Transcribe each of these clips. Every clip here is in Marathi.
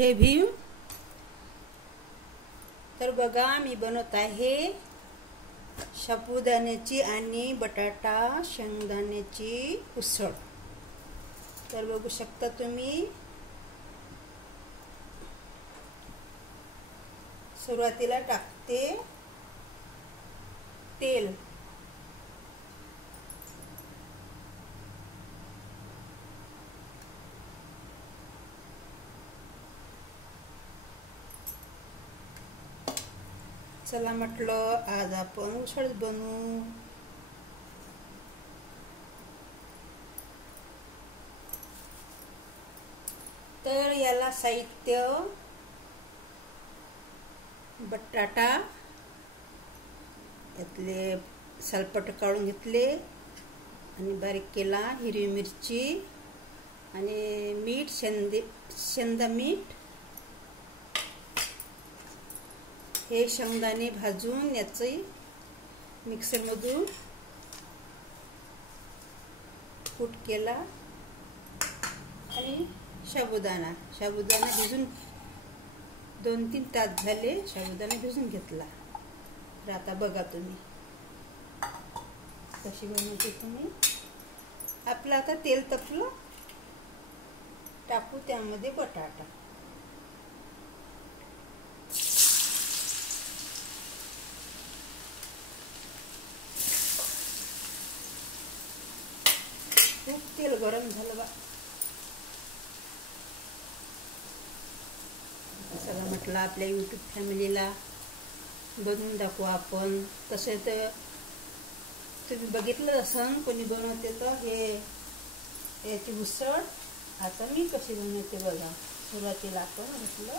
जय भीम। तर बघा मी बनवत आहे साबुदाण्याची आणि बटाटा शेंगदाण्याची उसळ। तर बघू शकता तुम्ही। सुरुवातीला टाकते तेल। चला म्हटलं आज आपण उसळ बनवू। तर याला साहित्य बटाटा यातले सलपट काढून घेतले आणि बारीक केला, हिरवी मिरची आणि मीठ, शेंदा मीठ, हे शेंगदाणे भाजून याचे मिक्सर मधून कूट केला आणि साबुदाणा भिजून 2-3 तास झाले साबुदाणा भिजून घेतला। तर आता बघा तुम्ही कशी बनवते तुम्ही। आपलं आता तेल तपलं, टाकू त्यामध्ये बटाटा। खूप तेल गरम झालं बा। सगळं म्हटलं आपल्या यूट्यूब फॅमिलीला बनवून दाखवू आपण। तसे तर तुम्ही बघितलं असन कोणी बनवते तर हे याची उसळ। आता मी कशी बनवते बघा। सुरुवातीला आपण म्हटलं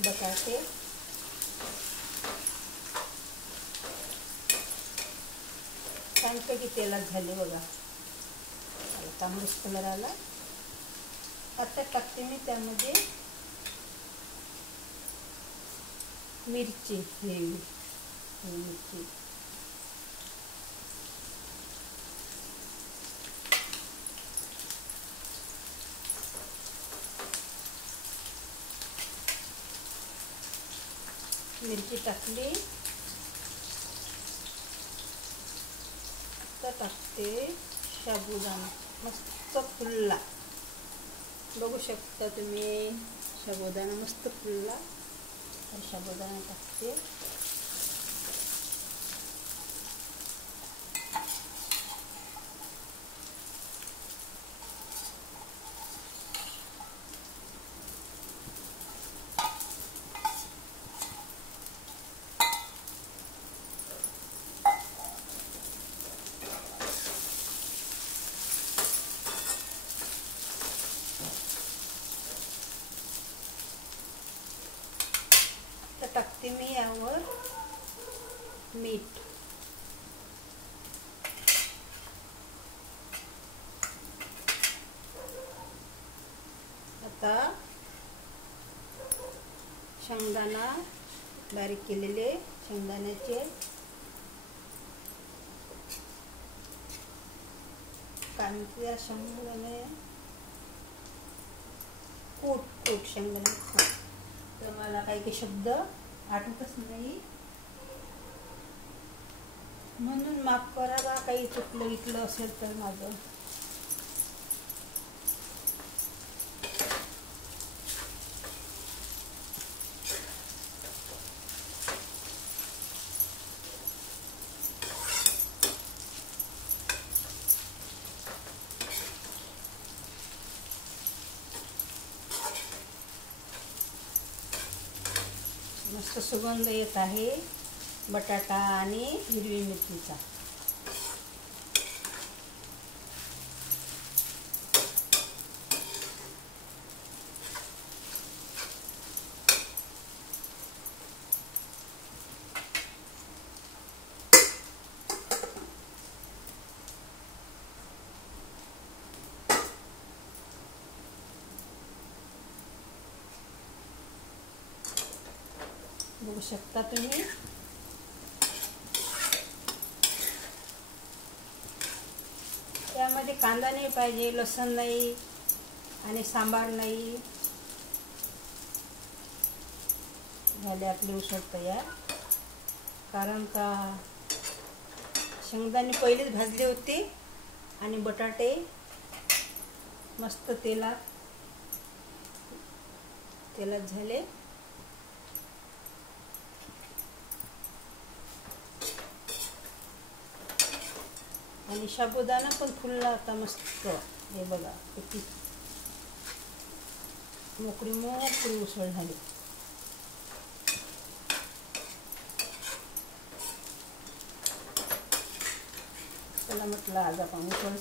बटाटे छानपैकी तेलात झाले बघा। तांबूस कलर आला। आता टाकते मी त्यामध्ये मिरची, हिरवी मिरची, मिरची टाकली। आता टाकते साबुदाणा, मस्त फुलला। बघू शकता तुम्ही साबुदाणा मस्त फुलला। साबुदाणा टाकते। टाकते मी यावर मीठ। आता शेंगदाणा बारीक केलेले शेंगदाण्याचे कांदे, शेंगदाणे कूट शेंगदाणे। तर मला काही शब्द आठवतच नाही म्हणून माफ करा बा, काही चुकलं इकलं असेल तर माझं। मस्त सुगंध येत आहे बटाटा आणि हिरवी मिरचीचा। बघू शकता तुम्ही। त्यामध्ये कांदा नाही पाहिजे, लसूण नाही आणि सांबार नाही। झाले आपले उसळ तयार. कारण का शेंगदाणे पहिलेच भाजले होते आणि बटाटे मस्त तेलात झाले. आणि साबुदाणा पण फुलला होता मस्त. हे बघा किती मोकळी उसळ झाली. चला म्हटलं आज आपण उसळ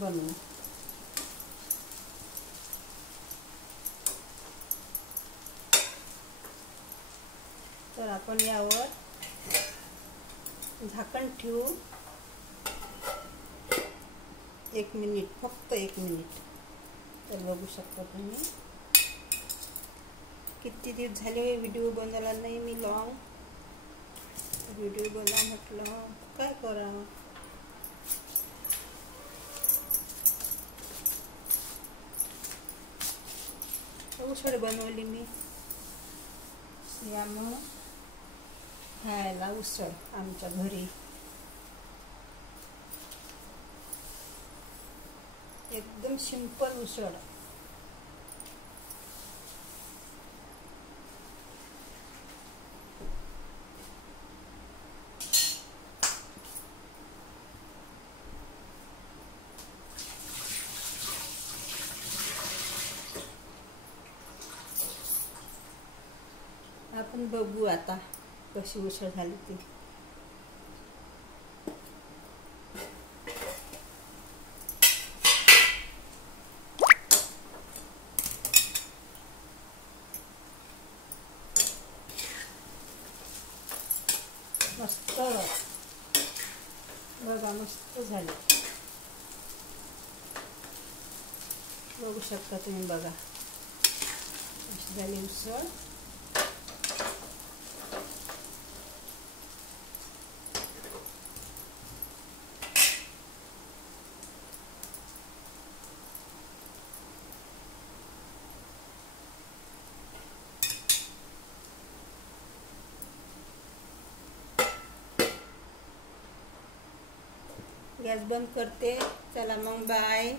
बनवू. तर आपण यावर झाकण ठेवू 1 मिनिट, फक्त 1 मिनिट. तर बघू शकता तुम्ही किती दिवस झाले व्हिडिओ बनवला नाही मी. लॉंग व्हिडिओ बनवा म्हटलं, काय करावं. उसळ बनवली मी. यामुळं खायला उसळ आमच्या घरी एकदम सिंपल उसळ. आपण बघू आता कशी उसळ झाली ती. मस्त बघा, मस्त झाली. बघू शकता तुम्ही, बघा कशी झाली उसळ. गॅस बंद करते. चला मग बाय.